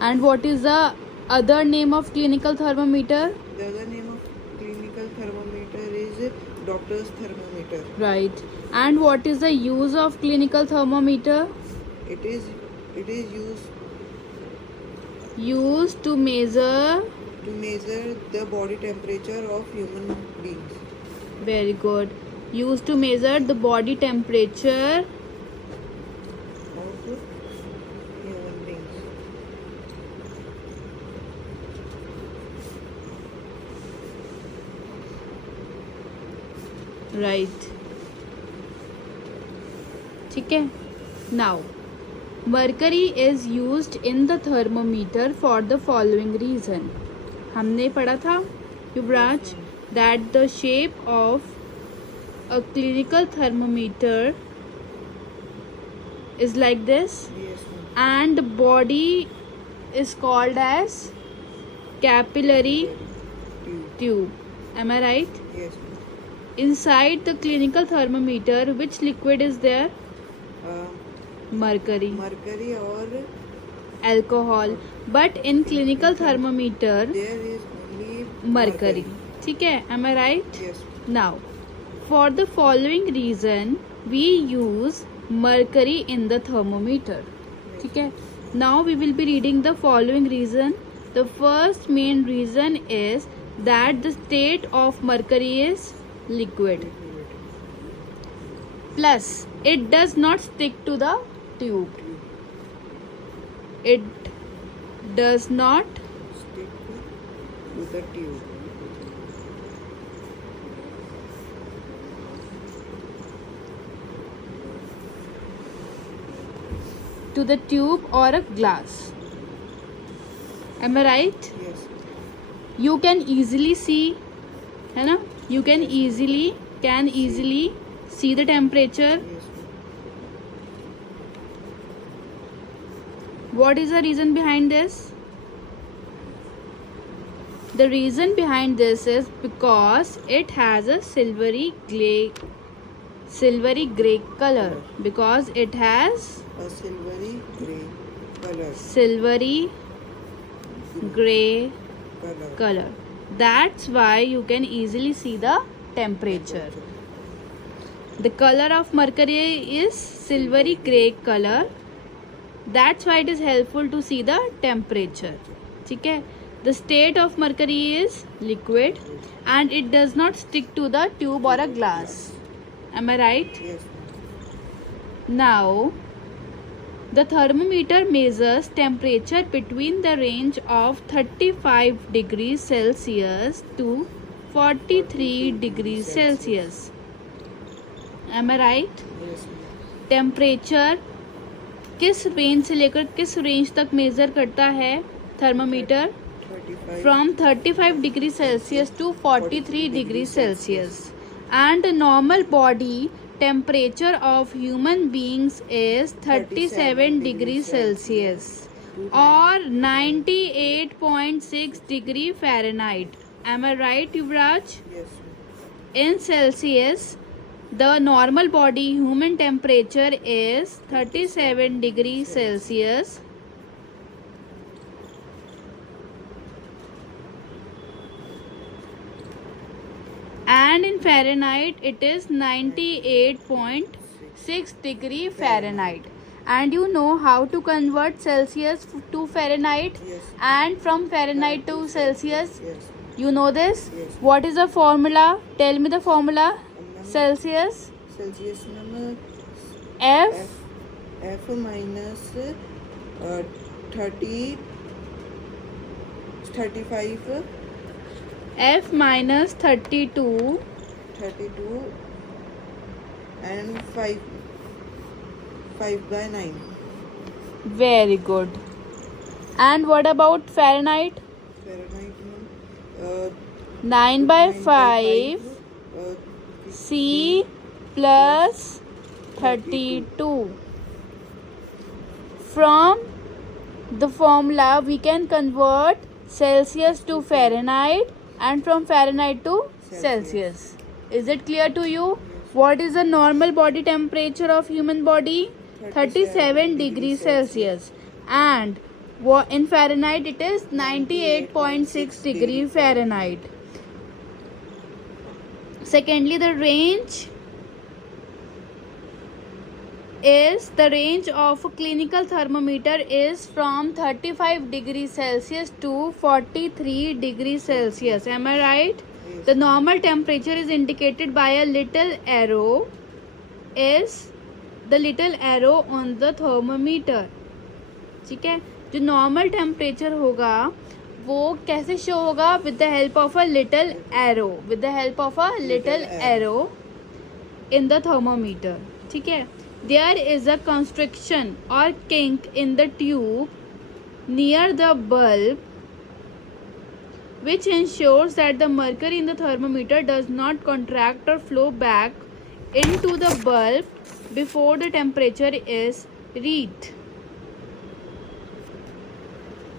And what is the other name of clinical thermometer? The other name of clinical thermometer is doctor's thermometer. Right. And what is the use of clinical thermometer? It is Used to measure. the body temperature of human beings. Very good. Used to measure the body temperature Of human beings. right. ठीक है. Now, mercury is used in the thermometer for the following reason. हमने पढ़ा था युवराज that the shape of a clinical thermometer is like this, Yes, ma'am. and the body is called as capillary tube. Am I right? Yes, ma'am. Inside the clinical thermometer, which liquid is there? Mercury, Mercury or alcohol. But in clinical thermometer, there is only mercury. ठीक है? Am I right? Yes. Now, for the following reason, we use mercury in the thermometer. ठीक है? Now we will be reading the following reason. The first main reason is that the state of mercury is liquid. Plus, it does not stick to the tube. It does not Stick to the tube. to the tube or a glass. Am I right? Yes. You can easily see, है ना? You can easily see the temperature. Yes. What is the reason behind this? The reason behind this is because it has a silvery gray color. Because it has A silvery gray color. silvery gray Color. color. That's why you can easily see the temperature. The color of mercury is silvery gray color. That's why it is helpful to see the temperature. ठीक है? The state of mercury is liquid and it does not stick to the tube or a glass. Am I right? Yes. Now, the thermometer measures temperature between the range of 35 degrees Celsius to 43 degrees Celsius. Am I right? Yes. Temperature किस range से लेकर किस range तक major करता है thermometer? 35. From 35 degrees Celsius to 43 degrees Celsius. And the normal body temperature of human beings is 37 degrees Celsius or 98.6 degree Fahrenheit. Am I right, Yuvraj? Yes. In Celsius, the normal body human temperature is 37 degrees Celsius and in Fahrenheit it is 98.6 degree Fahrenheit. And you know how to convert Celsius to Fahrenheit? Yes. And from Fahrenheit to Celsius? Yes. You know this? Yes. What is the formula? Tell me the formula. Celsius. Celsius number F. F minus 30 35 F minus 32 and 5 by 9. Very good. And what about Fahrenheit? Fahrenheit 9 by 9 5 uh, C plus 32. From the formula we can convert Celsius to Fahrenheit and from Fahrenheit to Celsius. Is it clear to you? What is the normal body temperature of human body? 37 degrees Celsius. And In Fahrenheit it is 98.6 degree Fahrenheit. Secondly, the range of a clinical thermometer is from 35 degrees Celsius to 43 degrees Celsius. Am I right? Yes. The normal temperature is indicated by a little arrow. Is the little arrow on the thermometer. ठीक है, जो normal temperature होगा वो कैसे show होगा? With the help of a little arrow, with the help of a little arrow in the thermometer. ठीक है. There is a construction और kink in the tube near the bulb which ensures that the mercury in the thermometer does not contract or flow back into the bulb before the temperature is reached.